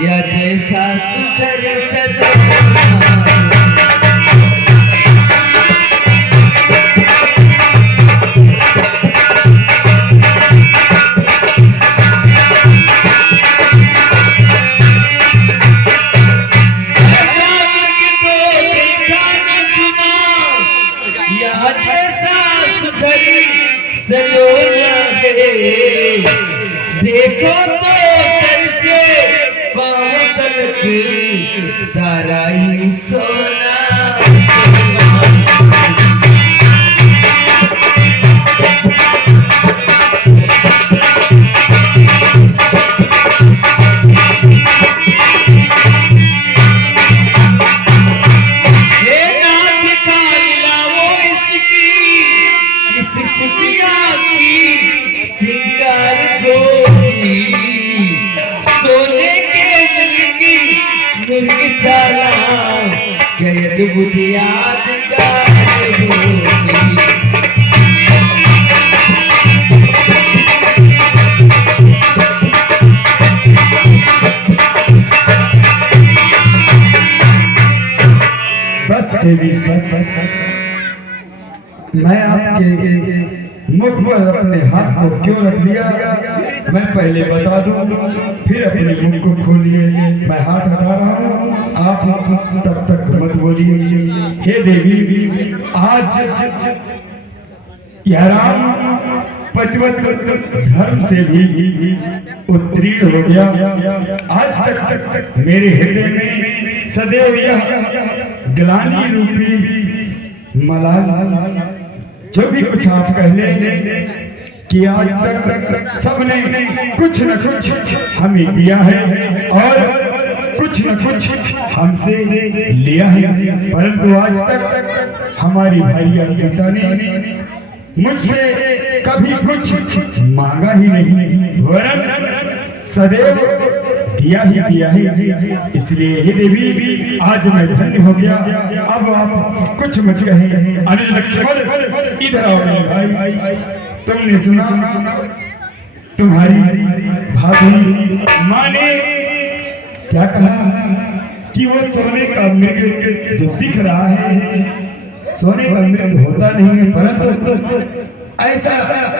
या जैसा सुधर सदा देखो तो सर से पांव तक सारा ही सोना इस कुटिया की सिंगार जोड़ी सोने के मिर्ग चाला गयद बुधियाद बस देवी बस मैं आपके मुख पर अपने हाथ को क्यों रख दिया मैं पहले बता दूं, फिर अपने मुख को खोलिए। मैं हाथ हटा रहा हूं, आप तब तक मत बोलिए। हे देवी, आज यह राम पतिव्रत धर्म से भी उत्तीर्ण हो गया। आज तक मेरे हृदय में सदैव यह ग्लानि रूपी मलाल जो भी कुछ आप कह ले कि आज तक सबने कुछ न कुछ हमें दिया है और कुछ न कुछ हमसे लिया है, परंतु आज तक हमारी भाइया सीता ने मुझसे कभी कुछ मांगा ही नहीं, वरन सदैव दिया ही दिया है। इसलिए हे देवी, आज मैं धन्य हो गया। अब आप कुछ मत कहें। अनिल लक्ष्मण इधर आओ मेरे भाई। तुमने सुना तुम्हारी भाभी माँ ने क्या कहा कि वो सोने का मृग जो दिख रहा है, सोने का मृग होता नहीं है, परंतु ऐसा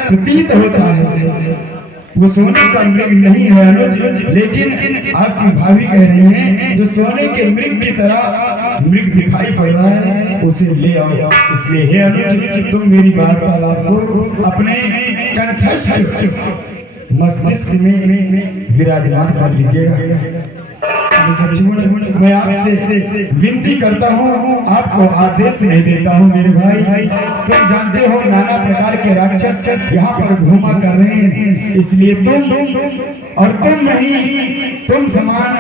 प्रतीत होता है वो सोने का मृग नहीं है अनुज। लेकिन आपकी भाभी कह रही हैं जो सोने के मृग की तरह मृग दिखाई पड़ रहा है उसे ले आओ। इसलिए हे अनुज, तुम मेरी वार्तालाप को अपने कंठस्थ मस्तिष्क में विराजमान कर लीजिएगा। मैं आपसे विनती करता हूँ, आपको आदेश नहीं देता हूँ मेरे भाई। तुम जानते हो नाना प्रकार के राक्षस यहाँ पर घूमा कर रहे हैं, इसलिए तुम और तुम नहीं, तुम समान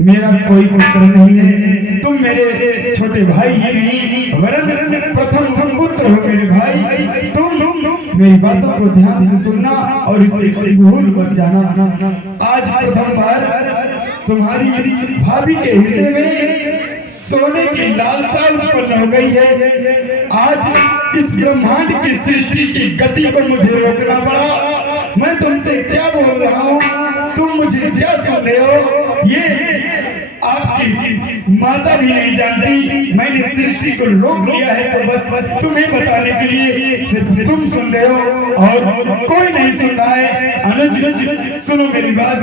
मेरा कोई पुत्र नहीं है। तुम मेरे छोटे भाई ही नहीं वरन प्रथम पुत्र हो मेरे भाई। तुम मेरी बातों को ध्यान से सुनना और इसे भूल मत जाना। आज प्रथम बार तुम्हारी भाभी के हृदय में सोने की लालसा उत्पन्न हो गई है। आज इस ब्रह्मांड की सृष्टि की गति को मुझे रोकना पड़ा। मैं तुमसे क्या बोल रहा हूँ, तुम मुझे क्या सुन रहे हो, ये आपकी माता भी नहीं जानती। मैंने सृष्टि को रोक लिया है तो बस तुम्हें बताने के लिए सिर्फ तुम सुन रहे हो और कोई नहीं सुन रहा है। अनुज सुनो मेरी बात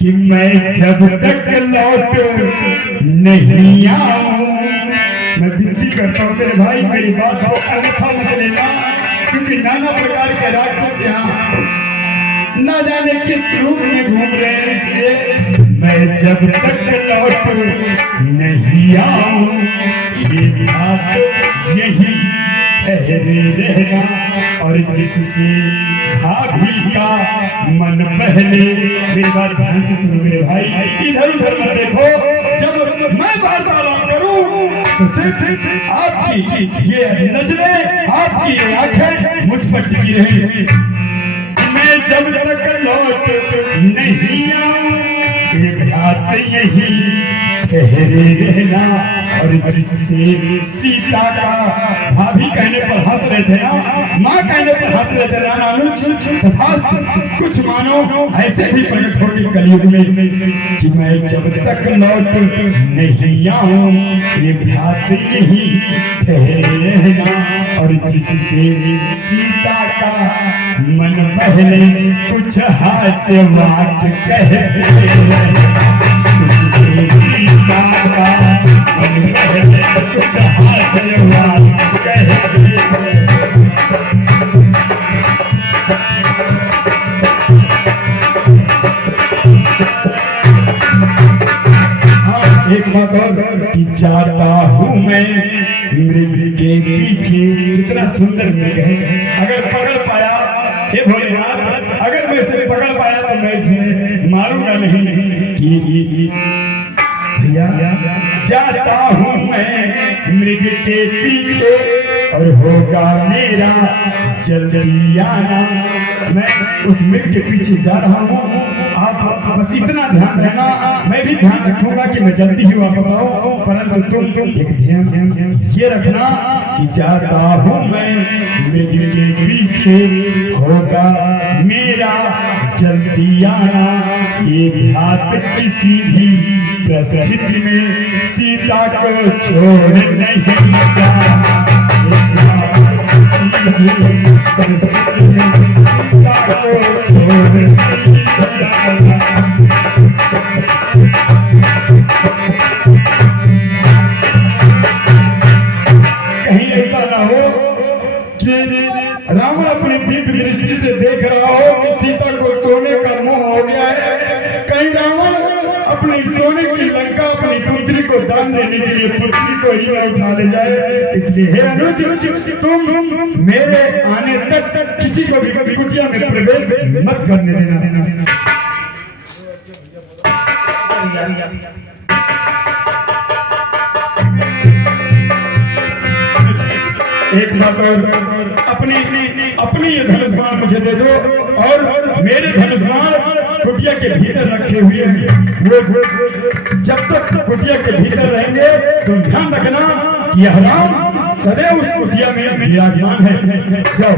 कि मैं जब तक लौट नहीं आऊं, मैं विनती करता हूँ मेरे भाई, मेरी बात को अन्यथा मत लेना, क्योंकि नाना प्रकार के राक्षस यहाँ न जाने किस रूप में घूम रहे हैं। इसलिए मैं जब तक लौट नहीं आऊं, ये बात यही ठहरे रहना। और जिससे भाभी का मन पहले, मेरी बात ध्यान से सुनो मेरे भाई, इधर उधर मत देखो। जब मैं वार्तालाप करूं तो सिर्फ आपकी ये नजरें, आपकी ये आंखें मुझ पर टिकी रहे। मैं जब तक लौट नहीं आऊं, ये बात यही ठहरे रहना। और जिससे सीता का भाभी कहने पर हंस रहे थे ना, माँ कहने पर हंस रहे थे ना अनुज, तथास्तु कुछ मानो ऐसे भी प्रकट होगी कलयुग में कि मैं जब तक लौट नहीं आऊं ये भ्रात यही ठहरे रहना। और जिससे सीता का मन पहले कुछ हास्य बात कहते रहे, जिससे सीता का मन पहले कुछ हास्य बात कहते रहे। एक बात और कि जाता हूँ मैं मृग के पीछे, कितना सुंदर मृग है। अगर पकड़ पाया, हे भोलेनाथ, अगर मैं इसे पकड़ पाया तो मैं इसे मारूंगा नहीं। कि भैया जाता हूँ मैं मृग के पीछे और होगा मेरा जल्दी आना। मैं उस मृग के पीछे जा रहा हूँ, आप बस इतना ध्यान रहना, मैं भी ध्यान रखूंगा कि मैं जल्दी ही वापस आऊं। परंतु तुम एक ध्यान ये रखना कि जाता हूँ मैं मृग के पीछे, होगा मेरा जल्दी आना। ये भ्रात किसी भी परिस्थिति में सीता को छोड़ नहीं जाना। परिस्थिति में सीता को छोड़ नहीं जाना। कहीं ऐसा ना हो कि रावण अपनी दिव्य दृष्टि से देख रहा हो कि सीता को सोने का मोह हो गया है। कहीं रावण अपनी सोने की लंका अपनी पुत्री को दान देने के लिए पुत्री को ही न उठा ले जाए। इसलिए हे अनुज, तुम मेरे आने तक किसी को भी कुटिया में प्रवेश मत करने देना। एक बात और, अपनी ये धनुष बाण मुझे दे दो और मेरे धनुष बाण कुटिया के भीतर रखे हुए हैं। वो जब तक कुटिया के भीतर रहेंगे तुम ध्यान रखना कि यह राम सदैव उस कुटिया में विराजमान है। जाओ।